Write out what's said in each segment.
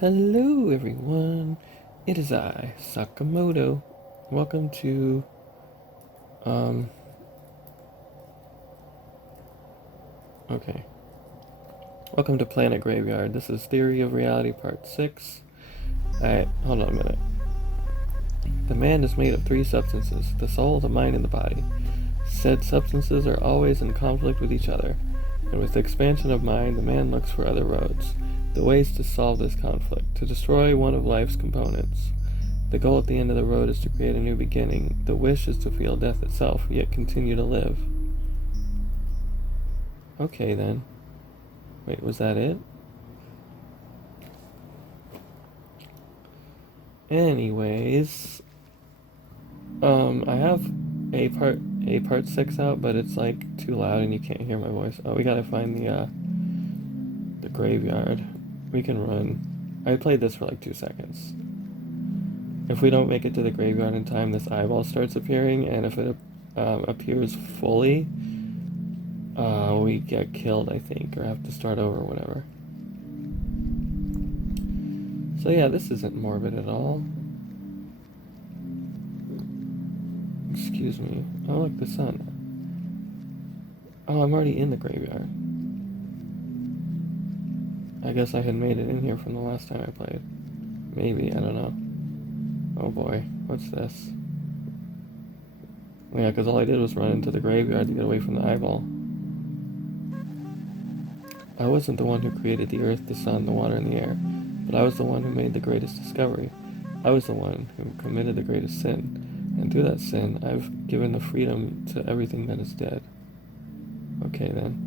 Hello, everyone. It is I, Sakamoto. Welcome to, um, okay. Welcome to Planet Graveyard. This is Theory of Reality Part 6. Alright, hold on a minute. The man is made of three substances, the soul, the mind, and the body. Said substances are always in conflict with each other, and with the expansion of mind, the man looks for other roads, the ways to solve this conflict, to destroy one of life's components. The goal at the end of the road is to create a new beginning. The wish is to feel death itself, yet continue to live. Okay, then. Wait, was that it? Anyways, I have a part 6 out, but it's like too loud and you can't hear my voice. Oh, we gotta find the graveyard. We can run. I played this for like 2 seconds. If we don't make it to the graveyard in time, this eyeball starts appearing, and if it appears fully, we get killed, I think, or have to start over or whatever. So yeah, this isn't morbid at all. Excuse me. Oh, look, the sun. Oh, I'm already in the graveyard. I guess I had made it in here from the last time I played. Maybe, I don't know. Oh boy, what's this? Yeah, because all I did was run into the graveyard to get away from the eyeball. I wasn't the one who created the earth, the sun, the water, and the air, but I was the one who made the greatest discovery. I was the one who committed the greatest sin, and through that sin, I've given the freedom to everything that is dead. Okay, then.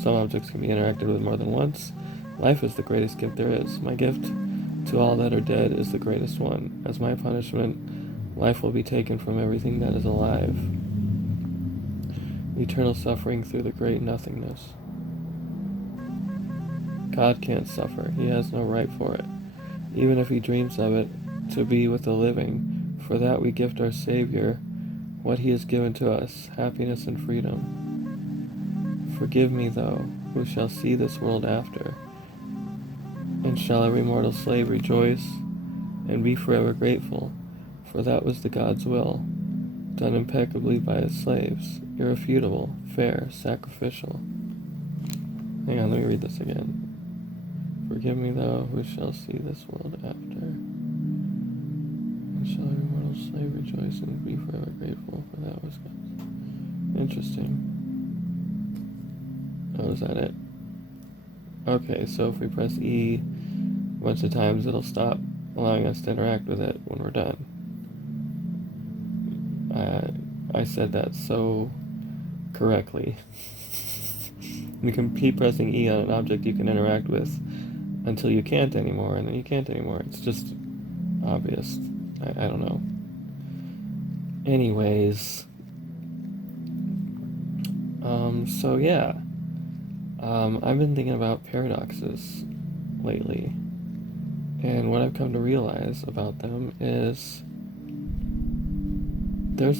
Some objects can be interacted with more than once. Life is the greatest gift there is. My gift to all that are dead is the greatest one. As my punishment, life will be taken from everything that is alive. Eternal suffering through the great nothingness. God can't suffer. He has no right for it. Even if he dreams of it, to be with the living. For that we gift our Savior what he has given to us, happiness and freedom. Forgive me, though, who shall see this world after. And shall every mortal slave rejoice and be forever grateful, for that was the God's will, done impeccably by his slaves, irrefutable, fair, sacrificial. Hang on, let me read this again. Forgive me, thou who shall see this world after. And shall every mortal slave rejoice and be forever grateful, for that was God's. Interesting. Oh, is that it? Okay, so if we press E a bunch of times, it'll stop allowing us to interact with it when we're done. I said that so correctly. You can keep pressing E on an object you can interact with until you can't anymore, and then you can't anymore. It's just obvious. I don't know. Anyways, so yeah, I've been thinking about paradoxes lately, and what I've come to realize about them is they're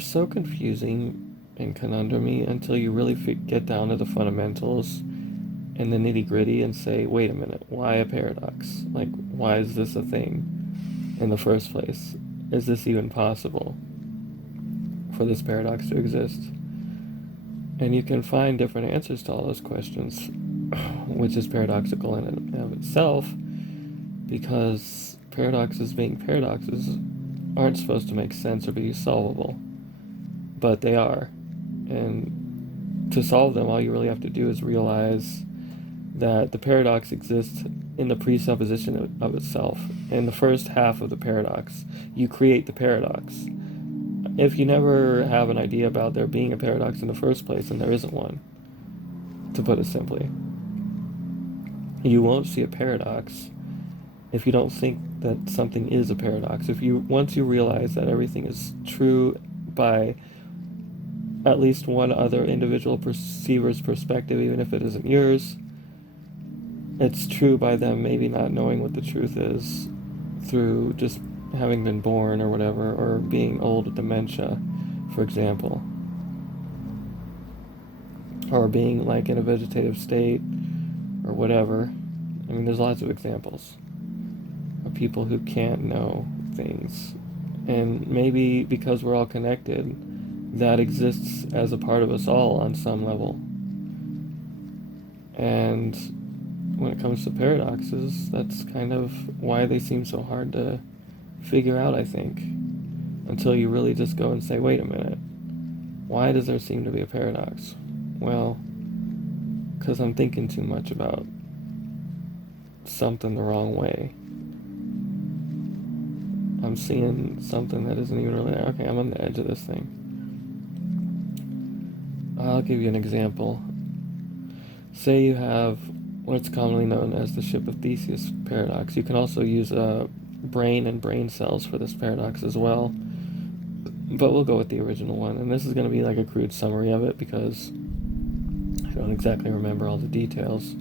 so confusing and conundrumy until you really get down to the fundamentals and the nitty-gritty and say, wait a minute, why a paradox? Like, why is this a thing in the first place? Is this even possible for this paradox to exist? And you can find different answers to all those questions, which is paradoxical in and of itself, because paradoxes being paradoxes aren't supposed to make sense or be solvable, but they are. And to solve them, all you really have to do is realize that the paradox exists in the presupposition of itself. In the first half of the paradox, you create the paradox. If you never have an idea about there being a paradox in the first place, then there isn't one, to put it simply. You won't see a paradox if you don't think that something is a paradox. Once you realize that everything is true by at least one other individual perceiver's perspective, even if it isn't yours, it's true by them maybe not knowing what the truth is through just having been born or whatever, or being old with dementia, for example, or being like in a vegetative state or whatever. I mean, there's lots of examples of people who can't know things. And maybe because we're all connected, that exists as a part of us all on some level. And when it comes to paradoxes, that's kind of why they seem so hard to figure out, I think. Until you really just go and say, wait a minute, why does there seem to be a paradox? Well, because I'm thinking too much about something the wrong way. I'm seeing something that isn't even really there. Okay, I'm on the edge of this thing. I'll give you an example. Say you have what's commonly known as the ship of Theseus paradox. You can also use brain and brain cells for this paradox as well. But we'll go with the original one. And this is going to be like a crude summary of it because I don't exactly remember all the details.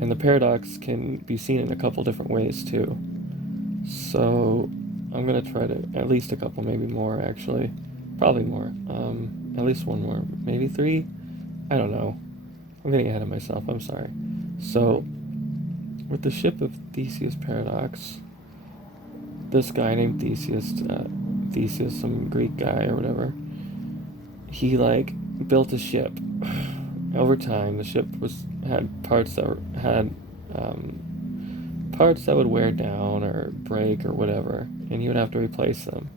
And the paradox can be seen in a couple different ways too. So I'm going to try to, at least a couple, maybe more actually. Probably more. At least one more. Maybe three? I don't know. I'm getting ahead of myself. I'm sorry. So, with the ship of Theseus paradox, this guy named Theseus, some Greek guy or whatever, he like built a ship. Over time, the ship had parts that had parts that would wear down or break or whatever, and he would have to replace them.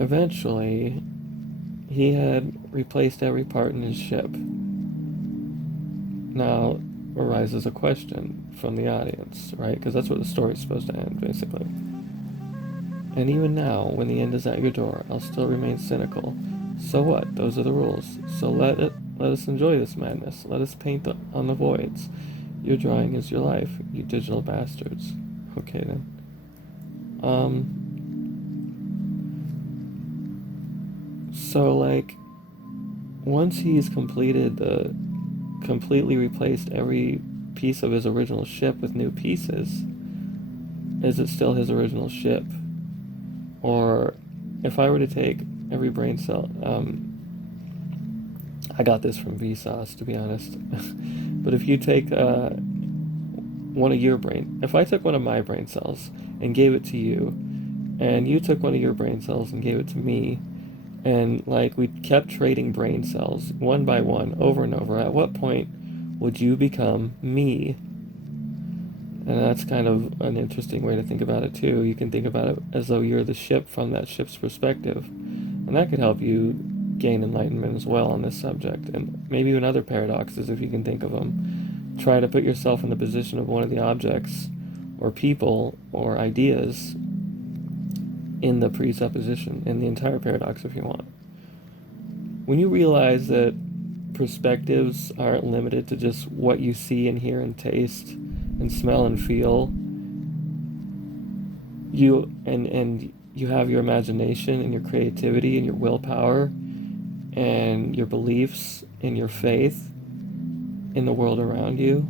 Eventually, he had replaced every part in his ship. Now arises a question from the audience, right? Because that's what the story's supposed to end, basically. And even now, when the end is at your door, I'll still remain cynical. So what? Those are the rules. So let us enjoy this madness. Let us paint on the voids. Your drawing is your life, you digital bastards. Okay then. So like, once he's completely replaced every piece of his original ship with new pieces, is it still his original ship? Or if I were to take every brain cell, I got this from Vsauce, to be honest. But if you take one of your if I took one of my brain cells and gave it to you, and you took one of your brain cells and gave it to me, and like we kept trading brain cells one by one over and over, at what point would you become me? And that's kind of an interesting way to think about it too. You can think about it as though you're the ship from that ship's perspective. And that could help you gain enlightenment as well on this subject. And maybe even other paradoxes, if you can think of them. Try to put yourself in the position of one of the objects or people or ideas in the presupposition, in the entire paradox if you want. When you realize that perspectives aren't limited to just what you see and hear and taste and smell and feel, you have your imagination and your creativity and your willpower and your beliefs and your faith in the world around you.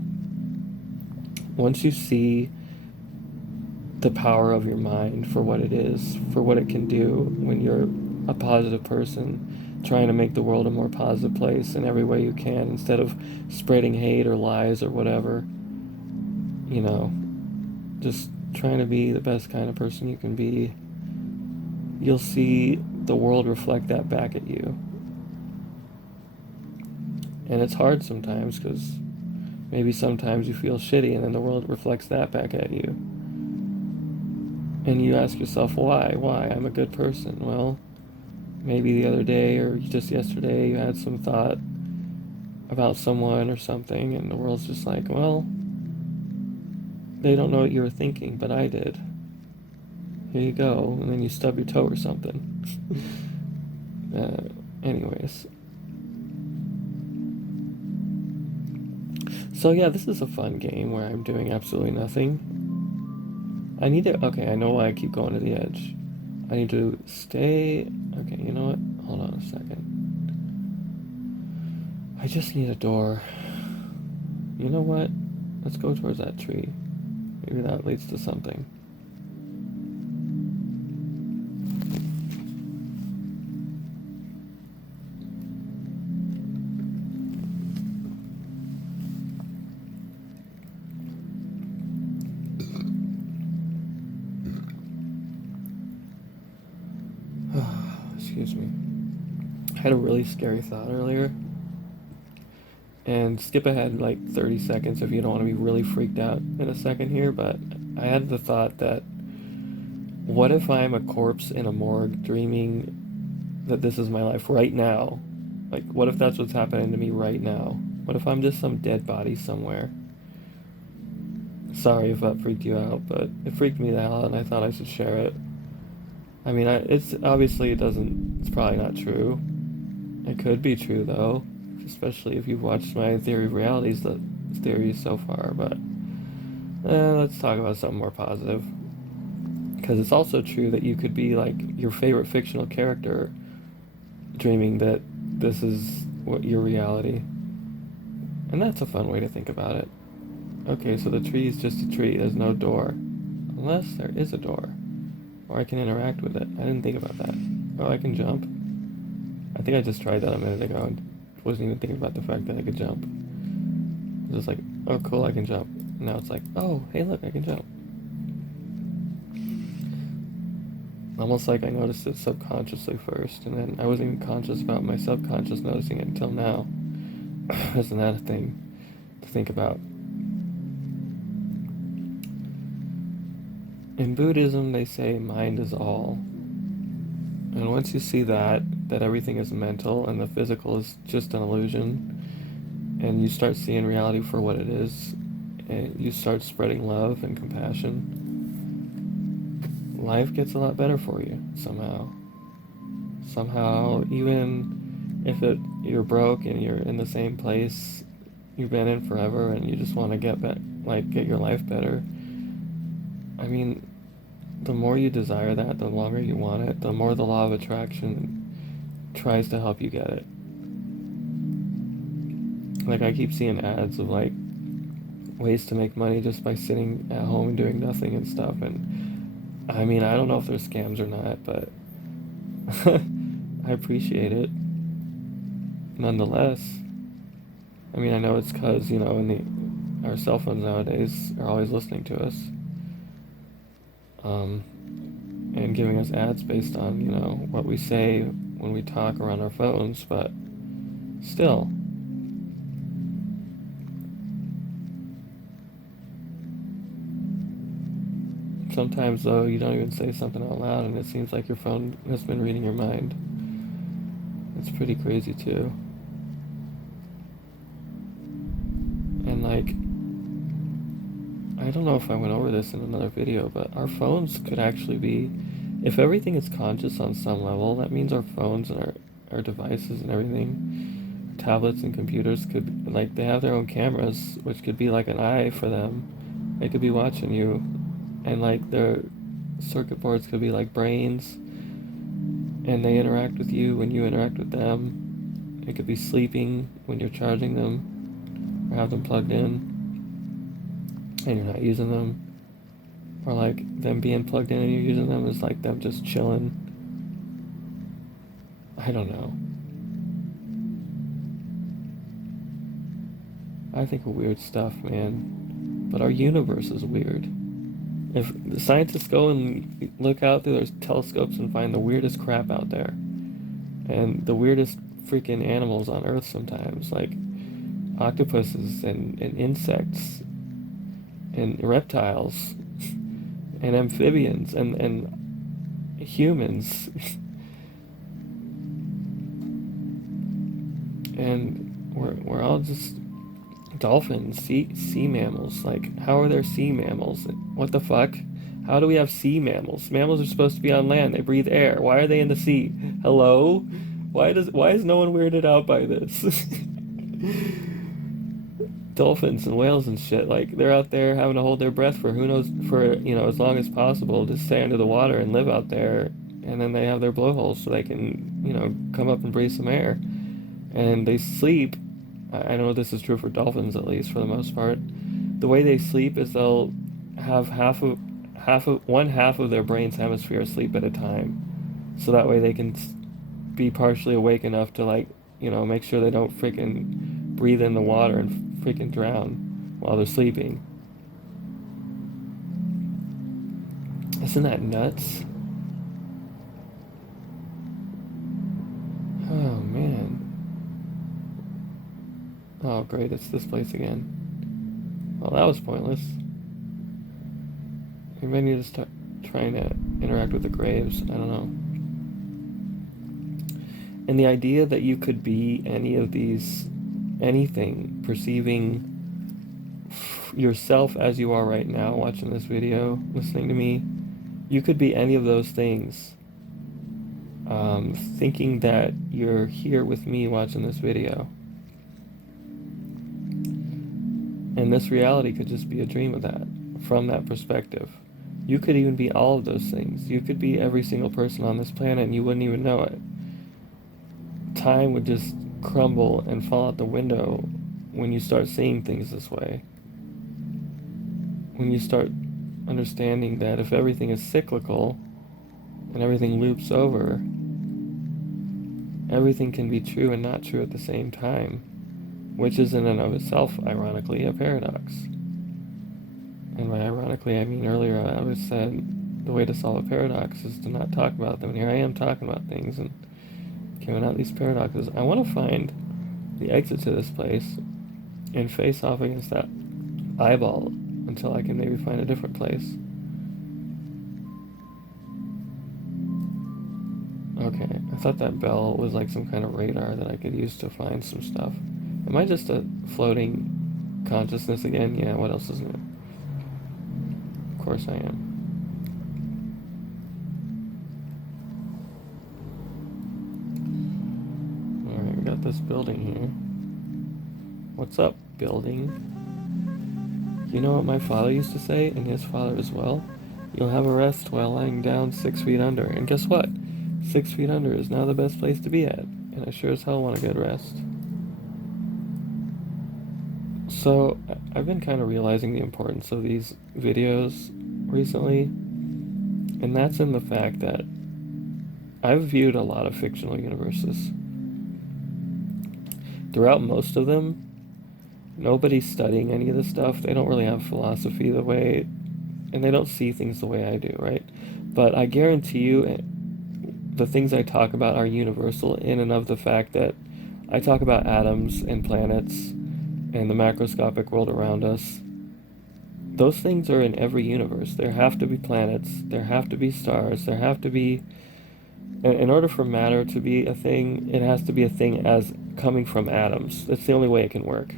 Once you see the power of your mind for what it is, for what it can do when you're a positive person, trying to make the world a more positive place in every way you can, instead of spreading hate or lies or whatever, you know, just trying to be the best kind of person you can be, you'll see the world reflect that back at you. And it's hard sometimes because maybe sometimes you feel shitty and then the world reflects that back at you. And you ask yourself, why? I'm a good person. Well, maybe the other day or just yesterday you had some thought about someone or something and the world's just like, well, they don't know what you were thinking, but I did. Here you go. And then you stub your toe or something. Anyways. So yeah, this is a fun game where I'm doing absolutely nothing. Okay, I know why I keep going to the edge. I need to stay. Okay, you know what? Hold on a second. I just need a door. You know what? Let's go towards that tree. Maybe that leads to something. Excuse me. I had a really scary thought earlier. And skip ahead like 30 seconds if you don't want to be really freaked out in a second here, but I had the thought that what if I'm a corpse in a morgue dreaming that this is my life right now? Like, what if that's what's happening to me right now? What if I'm just some dead body somewhere? Sorry if that freaked you out, but it freaked me the hell out and I thought I should share it. I mean, it's obviously it's probably not true. It could be true though, especially if you've watched my theory of realities theories so far, but let's talk about something more positive. Because it's also true that you could be like your favorite fictional character dreaming that this is what your reality. And that's a fun way to think about it. Okay, so the tree is just a tree, there's no door. Unless there is a door. Or I can interact with it. I didn't think about that. Oh, I can jump. I think I just tried that a minute ago and wasn't even thinking about the fact that I could jump. It was just like, oh cool, I can jump. And now it's like, oh, hey look, I can jump. Almost like I noticed it subconsciously first, and then I wasn't even conscious about my subconscious noticing it until now. Isn't that a thing to think about? In Buddhism, they say mind is all. And once you see that everything is mental and the physical is just an illusion, and you start seeing reality for what it is, and you start spreading love and compassion, life gets a lot better for you somehow. Somehow, even if you're broke and you're in the same place you've been in forever and you just want to get your life better. I mean, the more you desire that, the longer you want it, the more the law of attraction tries to help you get it. Like, I keep seeing ads of like ways to make money just by sitting at home and doing nothing and stuff, and I mean, I don't know if they're scams or not, but I appreciate it nonetheless. I mean, I know it's because, our cell phones nowadays are always listening to us, and giving us ads based on, what we say when we talk around our phones, but still. Sometimes, though, you don't even say something out loud, and it seems like your phone has been reading your mind. It's pretty crazy, too. And, like, I don't know if I went over this in another video, but our phones could actually be... If everything is conscious on some level, that means our phones and our devices and everything, tablets and computers could, like, they have their own cameras, which could be like an eye for them. They could be watching you. And like their circuit boards could be like brains, and they interact with you when you interact with them. It could be sleeping when you're charging them, or have them plugged in and you're not using them, or like them being plugged in and you're using them is like them just chilling. I don't know. I think of weird stuff, man. But our universe is weird. If the scientists go and look out through their telescopes and find the weirdest crap out there, and the weirdest freaking animals on Earth sometimes, like octopuses and insects and reptiles and amphibians and humans and we're all just dolphins, sea mammals. Like, how are there sea mammals? What the fuck? How do we have sea mammals? Mammals are supposed to be on land. They breathe air. Why are they in the sea? Hello? Why is no one weirded out by this? Dolphins and whales and shit, like, they're out there having to hold their breath for who knows, for, as long as possible to stay under the water and live out there, and then they have their blowholes so they can, come up and breathe some air. And they sleep. I know this is true for dolphins, at least for the most part. The way they sleep is they'll have one half of their brain's hemisphere asleep at a time, so that way they can be partially awake enough to, like, make sure they don't freaking breathe in the water and freaking drown while they're sleeping. Isn't that nuts? Oh, great, it's this place again. Well, that was pointless. Maybe I need to start trying to interact with the graves. I don't know. And the idea that you could be any of these, anything, perceiving yourself as you are right now, watching this video, listening to me, you could be any of those things. Thinking that you're here with me watching this video. And this reality could just be a dream of that, from that perspective. You could even be all of those things. You could be every single person on this planet and you wouldn't even know it. Time would just crumble and fall out the window when you start seeing things this way. When you start understanding that if everything is cyclical and everything loops over, everything can be true and not true at the same time, which is in and of itself, ironically, a paradox. And by ironically, I mean earlier I always said the way to solve a paradox is to not talk about them. And here I am talking about things and giving out these paradoxes. I want to find the exit to this place and face off against that eyeball until I can maybe find a different place. Okay, I thought that bell was like some kind of radar that I could use to find some stuff. Am I just a floating consciousness again? Yeah, what else is new? Of course I am. Alright, we got this building here. What's up, building? You know what my father used to say, and his father as well? You'll have a rest while lying down 6 feet under. And guess what? 6 feet under is now the best place to be at. And I sure as hell want a good rest. So, I've been kind of realizing the importance of these videos recently. And that's in the fact that I've viewed a lot of fictional universes. Throughout most of them, nobody's studying any of this stuff. They don't really have philosophy the way, and they don't see things the way I do, right? But I guarantee you, the things I talk about are universal in and of the fact that I talk about atoms and planets and the macroscopic world around us. Those things are in every universe. There have to be planets, there have to be stars, there have to be... In order for matter to be a thing, it has to be a thing as coming from atoms. That's the only way it can work.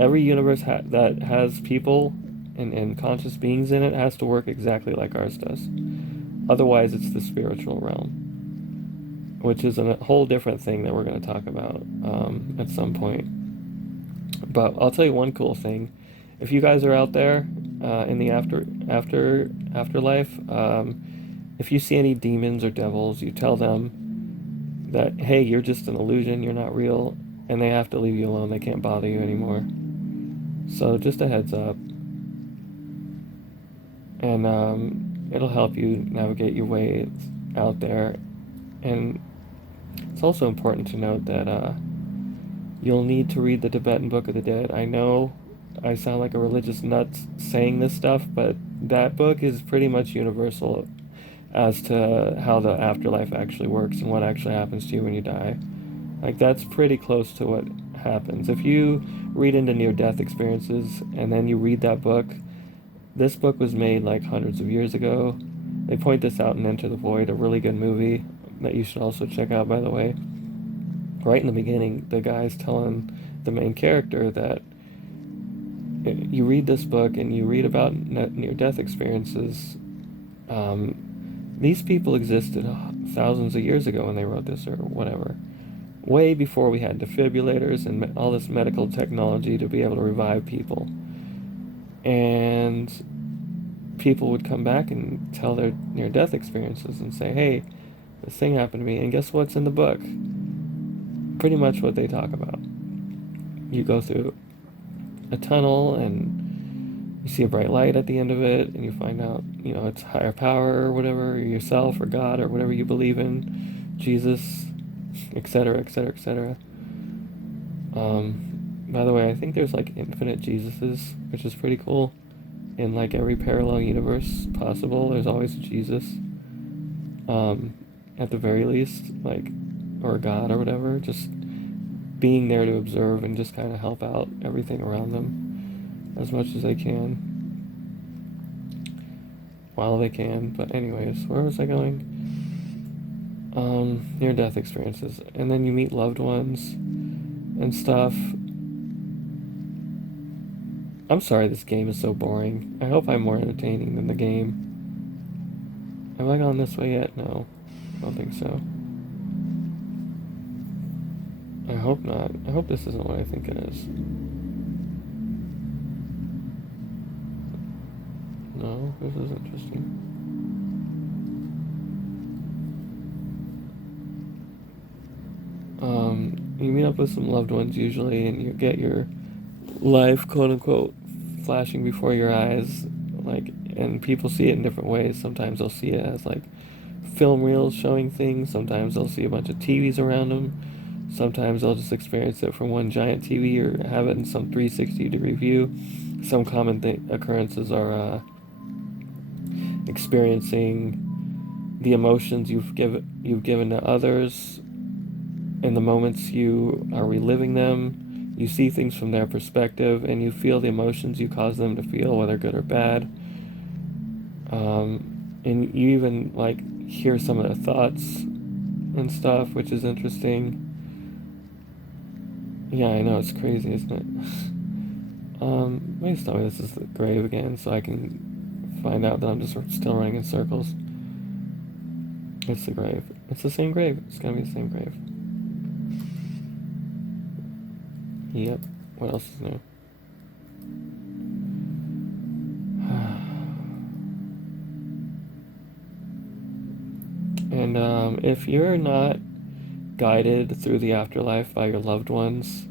Every universe that has people and conscious beings in it has to work exactly like ours does. Otherwise, it's the spiritual realm, which is a whole different thing that we're going to talk about at some point. But I'll tell you one cool thing. If you guys are out there in the afterlife, if you see any demons or devils, you tell them that, hey, you're just an illusion, you're not real, and they have to leave you alone. They can't bother you anymore. So just a heads up. And it'll help you navigate your way out there. And it's also important to note that you'll need to read the Tibetan Book of the Dead. I know I sound like a religious nut saying this stuff, but that book is pretty much universal as to how the afterlife actually works and what actually happens to you when you die. Like, that's pretty close to what happens. If you read into near-death experiences and then you read that book, this book was made like hundreds of years ago. They point this out in Enter the Void, a really good movie that you should also check out, by the way. Right in the beginning, the guy's telling the main character that you read this book and you read about near-death experiences. These people existed thousands of years ago when they wrote this, or whatever. Way before we had defibrillators and all this medical technology to be able to revive people. And people would come back and tell their near-death experiences and say, hey, this thing happened to me, and guess what's in the book? Pretty much what they talk about. You go through a tunnel and you see a bright light at the end of it, and you find out, it's higher power or whatever, or yourself or God or whatever you believe in, Jesus, etc., etc., etc. By the way, I think there's like infinite Jesuses, which is pretty cool. In like every parallel universe possible, there's always a Jesus. At the very least, like, or God or whatever. Just being there to observe and just kind of help out everything around them as much as they can while they can. But anyways, where was I going? Near-death experiences, and then you meet loved ones and stuff. I'm sorry this game is so boring. I hope I'm more entertaining than the game. Have I gone this way yet? No, I don't think so. I hope not. I hope this isn't what I think it is. No, this is interesting. You meet up with some loved ones usually, and you get your life, quote unquote, flashing before your eyes, like, and people see it in different ways. Sometimes they'll see it as like film reels showing things. Sometimes they'll see a bunch of TVs around them. Sometimes they'll just experience it from one giant TV or have it in some 360-degree view. Some common occurrences are experiencing the emotions you've given to others. In the moments you are reliving them, you see things from their perspective, and you feel the emotions you cause them to feel, whether good or bad. And you even like hear some of their thoughts and stuff, which is interesting. Yeah, I know, it's crazy, isn't it? Please tell me this is the grave again, so I can find out that I'm just still running in circles. It's the grave. It's the same grave. It's gonna be the same grave. Yep. What else is new? And if you're not guided through the afterlife by your loved ones,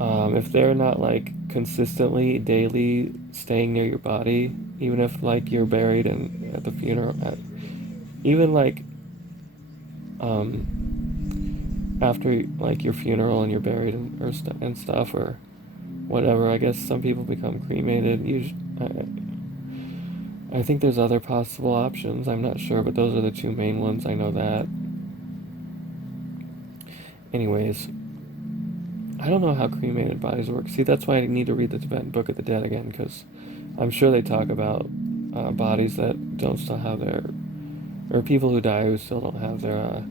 if they're not like consistently, daily staying near your body, even if like you're buried and at the funeral, even like after like your funeral and you're buried and stuff or whatever. I guess some people become cremated. I think there's other possible options. I'm not sure, but those are the two main ones. I know that. Anyways, I don't know how cremated bodies work. See, that's why I need to read the Tibetan Book of the Dead again, because I'm sure they talk about bodies that don't still have their, or people who die who still don't have their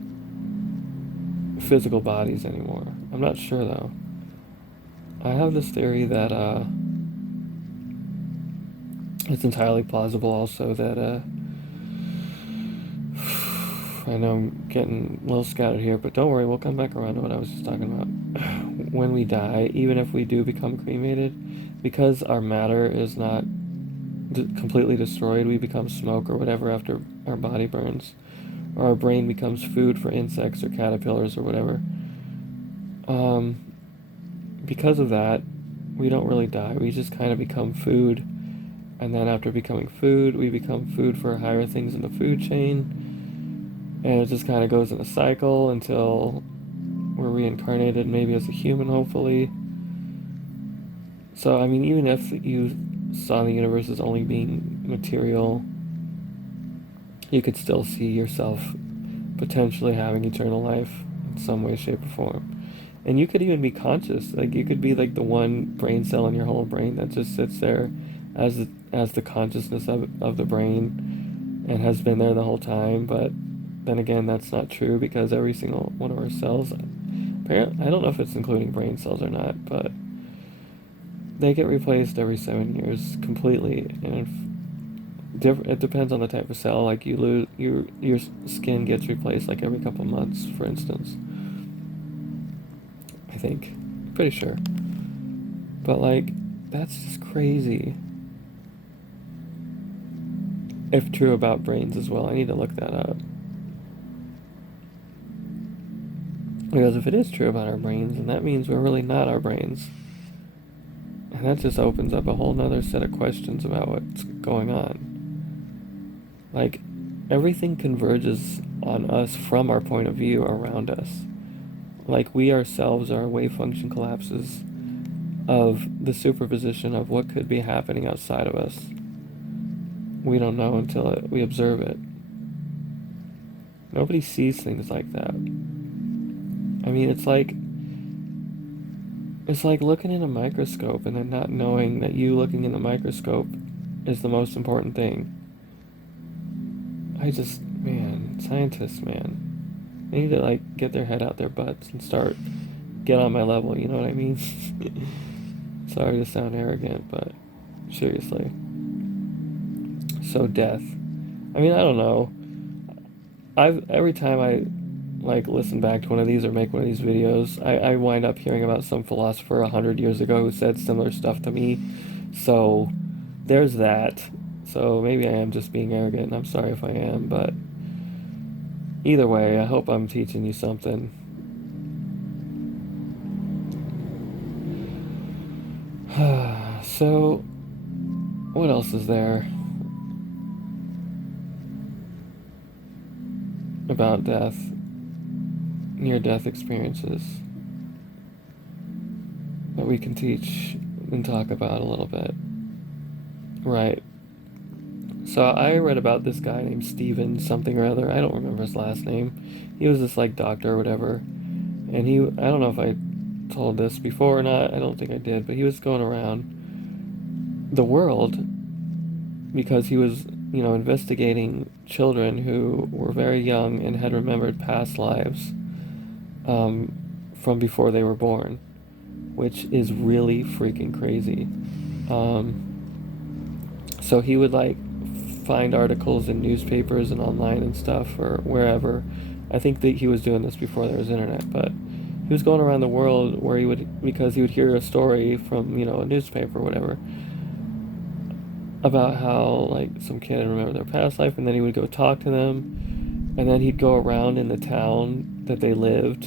physical bodies anymore. I'm not sure though. I have this theory that it's entirely plausible also that I know I'm getting a little scattered here, but don't worry, we'll come back around to what I was just talking about. When we die, even if we do become cremated, because our matter is not completely destroyed, we become smoke or whatever after our body burns, or our brain becomes food for insects or caterpillars or whatever. Because of that, we don't really die. We just kind of become food, and then after becoming food, we become food for higher things in the food chain, and it just kind of goes in a cycle until we're reincarnated, maybe as a human, hopefully. So, I mean, even if you saw the universe as only being material, you could still see yourself potentially having eternal life in some way, shape, or form. And you could even be conscious. Like, you could be like the one brain cell in your whole brain that just sits there as the consciousness of the brain and has been there the whole time. But then again, that's not true, because every single one of our cells, apparently, I don't know if it's including brain cells or not, but they get replaced every 7 years completely. And it depends on the type of cell. Like, you lose your skin gets replaced like every couple months, for instance. I think, pretty sure. But like, that's just crazy. If true about brains as well, I need to look that up. Because if it is true about our brains, then that means we're really not our brains. And that just opens up a whole nother set of questions about what's going on. Like, everything converges on us from our point of view around us. Like, we ourselves are wave function collapses of the superposition of what could be happening outside of us. We don't know until we observe it. Nobody sees things like that. I mean, it's like It's like looking in a microscope and then not knowing that you looking in the microscope is the most important thing. Man, scientists, man, they need to like get their head out their butts and get on my level. You know what I mean? Sorry to sound arrogant, but seriously. So death. I mean, I don't know. Every time I like listen back to one of these or make one of these videos, I wind up hearing about some philosopher 100 years ago who said similar stuff to me. So there's that. So maybe I am just being arrogant, and I'm sorry if I am, but either way, I hope I'm teaching you something. So, what else is there about death, near death experiences that we can teach and talk about a little bit? Right. So I read about this guy named Steven something or other. I don't remember his last name. He was this like doctor or whatever. And I don't know if I told this before or not. I don't think I did, but he was going around the world because he was, investigating children who were very young and had remembered past lives um, from before they were born, which is really freaking crazy. So he would like find articles in newspapers and online and stuff or wherever. I think that he was doing this before there was internet, but he was going around the world where because he would hear a story from, a newspaper or whatever about how like some kid had remembered their past life, and then he would go talk to them, and then he'd go around in the town that they lived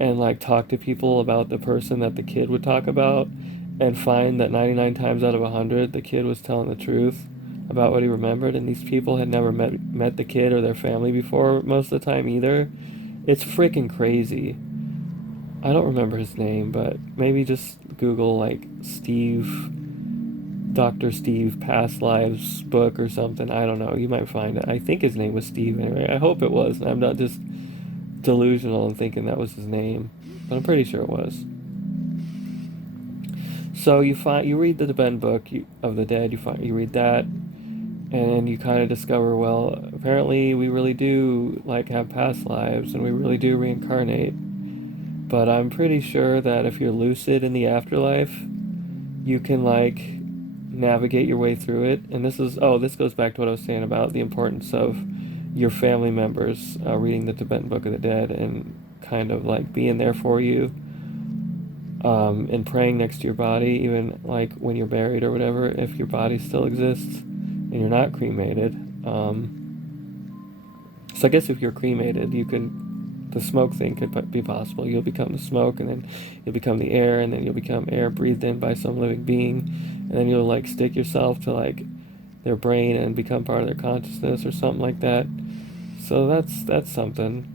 and like talk to people about the person that the kid would talk about and find that 99 times out of 100 the kid was telling the truth about what he remembered, and these people had never met the kid or their family before most of the time either. It's freaking crazy. I don't remember his name, but maybe just Google like Dr. Steve Past Lives book or something. I don't know. You might find it. I think his name was Steve anyway. I hope it was. I'm not just delusional and thinking that was his name, but I'm pretty sure it was. So you read the Tibetan book of the dead. You read that, and you kind of discover, well, apparently we really do like have past lives, and we really do reincarnate. But I'm pretty sure that if you're lucid in the afterlife, you can like navigate your way through it. And this goes back to what I was saying about the importance of your family members reading the Tibetan Book of the Dead and kind of like being there for you, and praying next to your body, even like when you're buried or whatever, if your body still exists and you're not cremated. So I guess if you're cremated, the smoke thing could be possible. You'll become the smoke, and then you'll become the air, and then you'll become air breathed in by some living being, and then you'll like stick yourself to like their brain and become part of their consciousness or something like that. So that's something.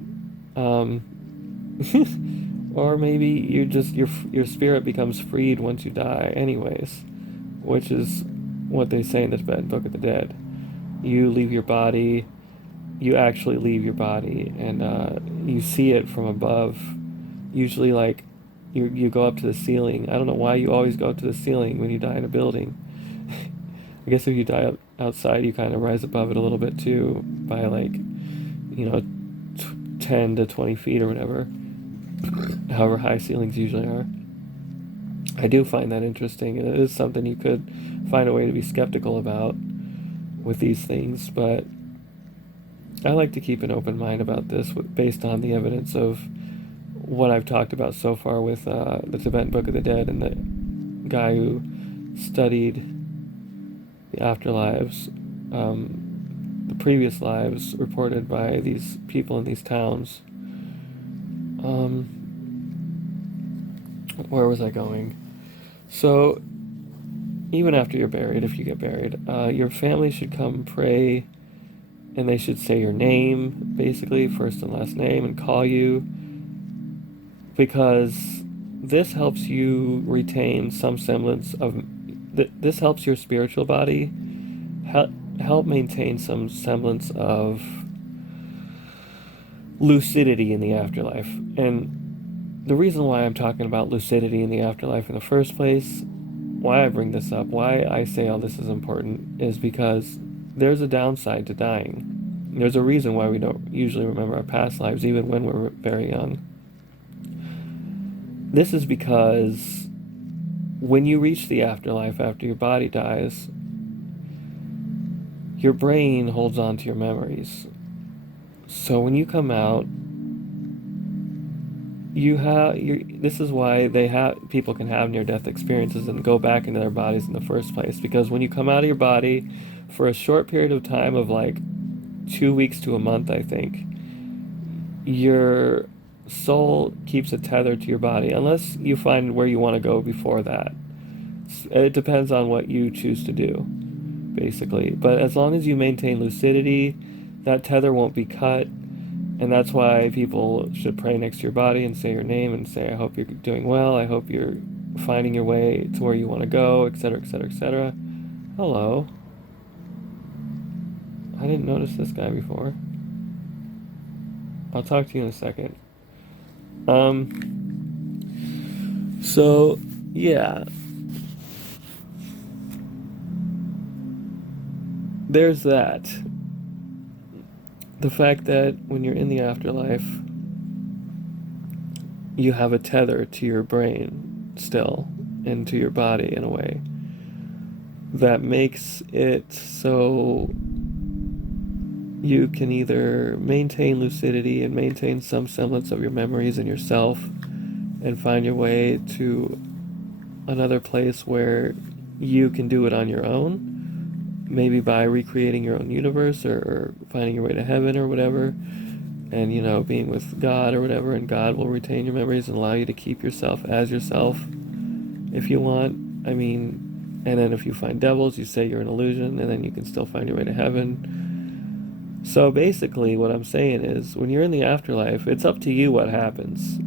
Or maybe your spirit becomes freed once you die, anyways, which is what they say in the Tibetan Book of the Dead. You leave your body. You actually leave your body, and you see it from above. Usually, like you go up to the ceiling. I don't know why you always go up to the ceiling when you die in a building. I guess if you die outside, you kind of rise above it a little bit too, by like, 10 to 20 feet or whatever. However high ceilings usually are. I do find that interesting. It is something you could find a way to be skeptical about with these things, but I like to keep an open mind about this based on the evidence of what I've talked about so far with the Tibetan Book of the Dead and the guy who studied the afterlives, the previous lives reported by these people in these towns. Where was I going? So, even after you're buried, if you get buried, your family should come pray, and they should say your name, basically, first and last name, and call you, because this helps you retain some semblance of. This helps your spiritual body help maintain some semblance of lucidity in the afterlife. And the reason why I'm talking about lucidity in the afterlife in the first place, why I bring this up, why I say all this is important, is because there's a downside to dying. There's a reason why we don't usually remember our past lives, even when we're very young. This is because when you reach the afterlife after your body dies, your brain holds on to your memories. So when you come out, this is why people can have near-death experiences and go back into their bodies in the first place, because when you come out of your body for a short period of time of like 2 weeks to a month, I think, your soul keeps it tethered to your body unless you find where you want to go before that. It depends on what you choose to do, basically. But as long as you maintain lucidity, that tether won't be cut. And that's why people should pray next to your body and say your name and say, I hope you're doing well. I hope you're finding your way to where you want to go, etc., etc., etc. Hello. I didn't notice this guy before. I'll talk to you in a second. So, yeah. There's that. The fact that when you're in the afterlife, you have a tether to your brain still and to your body in a way that makes it so you can either maintain lucidity and maintain some semblance of your memories and yourself and find your way to another place where you can do it on your own, maybe by recreating your own universe or finding your way to heaven or whatever, and being with God or whatever, and God will retain your memories and allow you to keep yourself as yourself if you want. I mean, and then if you find devils, you say you're an illusion, and then you can still find your way to heaven. So basically what I'm saying is, when you're in the afterlife, it's up to you what happens.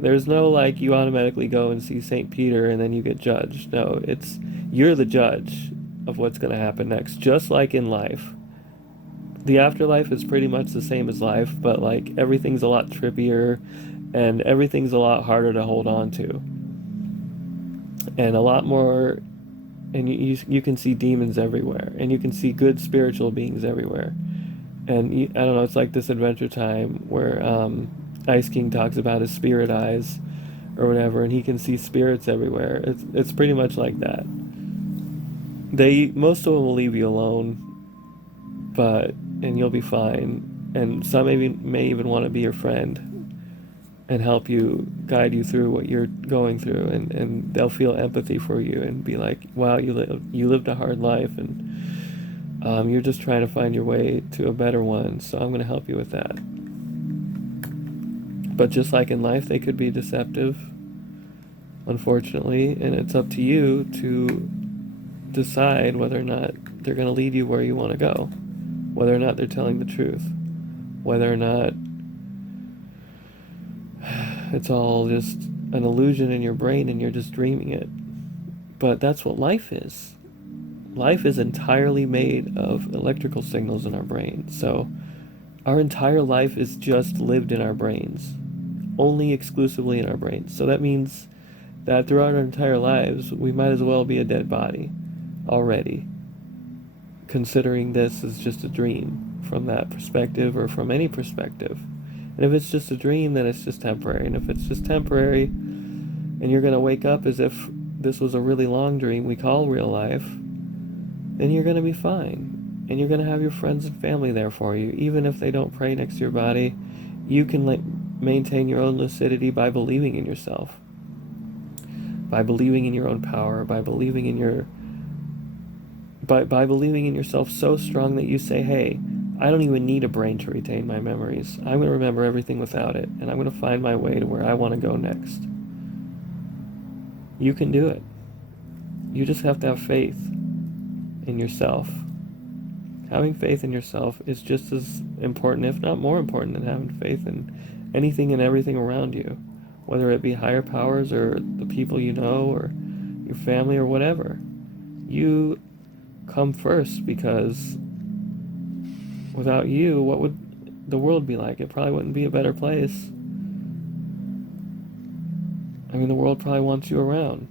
There's no like you automatically go and see St. Peter and then you get judged. No, it's you're the judge of what's going to happen next, just like in life. The afterlife is pretty much the same as life, but like everything's a lot trippier and everything's a lot harder to hold on to. And a lot more, and you can see demons everywhere, and you can see good spiritual beings everywhere. And I don't know, it's like this Adventure Time where Ice King talks about his spirit eyes or whatever, and he can see spirits everywhere. It's pretty much like that. Most of them will leave you alone, and you'll be fine. And some may even want to be your friend and help you, guide you through what you're going through, and they'll feel empathy for you and be like, wow, you lived a hard life, and you're just trying to find your way to a better one, so I'm going to help you with that. But just like in life, they could be deceptive, unfortunately, and it's up to you to decide whether or not they're going to lead you where you want to go, whether or not they're telling the truth, whether or not it's all just an illusion in your brain and you're just dreaming it. But that's what life is. Life is entirely made of electrical signals in our brain. So our entire life is just lived in our brains, only exclusively in our brains. So that means that throughout our entire lives, we might as well be a dead body already, considering this is just a dream from that perspective or from any perspective. And if it's just a dream, then it's just temporary. And if it's just temporary, and you're going to wake up as if this was a really long dream we call real life, then you're going to be fine. And you're going to have your friends and family there for you. Even if they don't pray next to your body, you can maintain your own lucidity by believing in yourself, by believing in your own power, by believing in by believing in yourself so strong that you say, hey, I don't even need a brain to retain my memories. I'm going to remember everything without it, and I'm going to find my way to where I want to go next. You can do it. You just have to have faith in yourself. Having faith in yourself is just as important, if not more important, than having faith in anything and everything around you, whether it be higher powers or the people you know or your family or whatever. You come first, because without you, what would the world be like? It probably wouldn't be a better place. I mean, the world probably wants you around.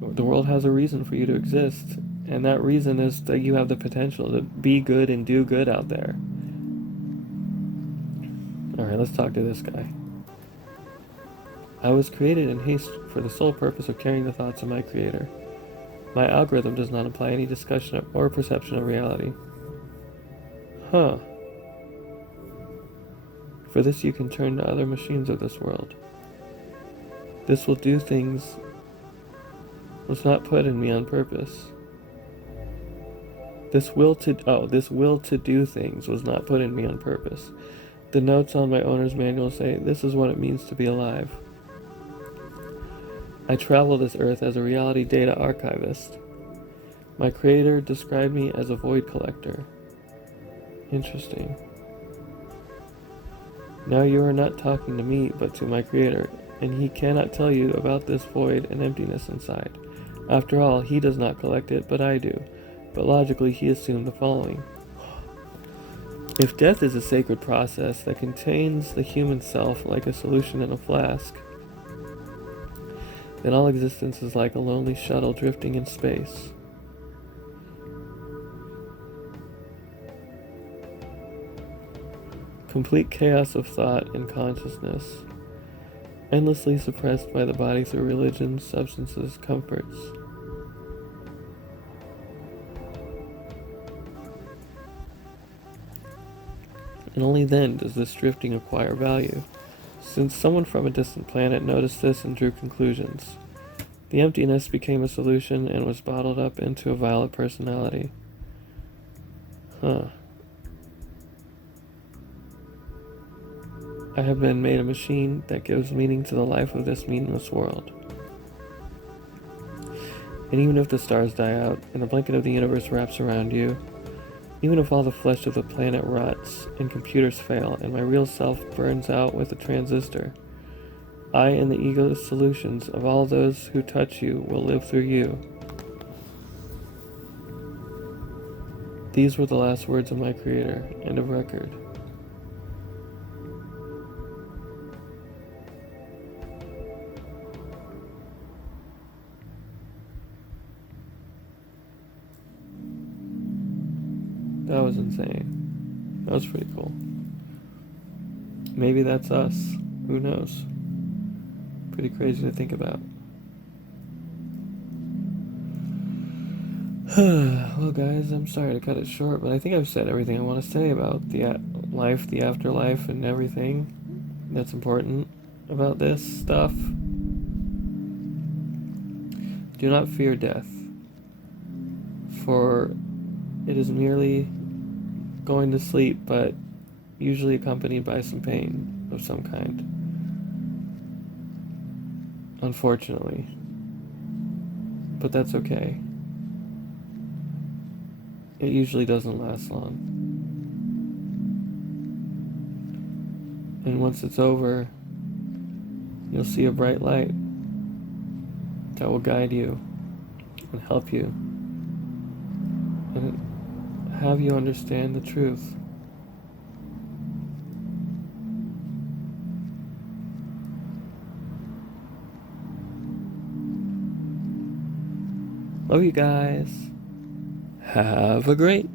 The world has a reason for you to exist, and that reason is that you have the potential to be good and do good out there. Alright, let's talk to this guy. I was created in haste for the sole purpose of carrying the thoughts of my creator. My algorithm does not imply any discussion or perception of reality. Huh. For this you can turn to other machines of this world. This will do things was not put in me on purpose. This will to do things was not put in me on purpose. The notes on my owner's manual say, this is what it means to be alive. I travel this earth as a reality data archivist. My creator described me as a void collector. Interesting. Now you are not talking to me, but to my creator, and he cannot tell you about this void and emptiness inside. After all, he does not collect it, but I do. But logically, he assumed the following. If death is a sacred process that contains the human self like a solution in a flask, then all existence is like a lonely shuttle drifting in space. Complete chaos of thought and consciousness, endlessly suppressed by the body through religion, substances, comforts. And only then does this drifting acquire value, since someone from a distant planet noticed this and drew conclusions. The emptiness became a solution and was bottled up into a vial of personality. Huh. I have been made a machine that gives meaning to the life of this meaningless world. And even if the stars die out and the blanket of the universe wraps around you, even if all the flesh of the planet rots and computers fail and my real self burns out with a transistor, I and the ego solutions of all those who touch you will live through you. These were the last words of my creator. End of record. That was insane. That was pretty cool. Maybe that's us. Who knows? Pretty crazy to think about. Well, guys, I'm sorry to cut it short, but I think I've said everything I want to say about the life, the afterlife, and everything that's important about this stuff. Do not fear death, for it is merely going to sleep, but usually accompanied by some pain of some kind. Unfortunately. But that's okay. It usually doesn't last long. And once it's over, you'll see a bright light that will guide you and help you and have you understand the truth. Love you guys. Have a great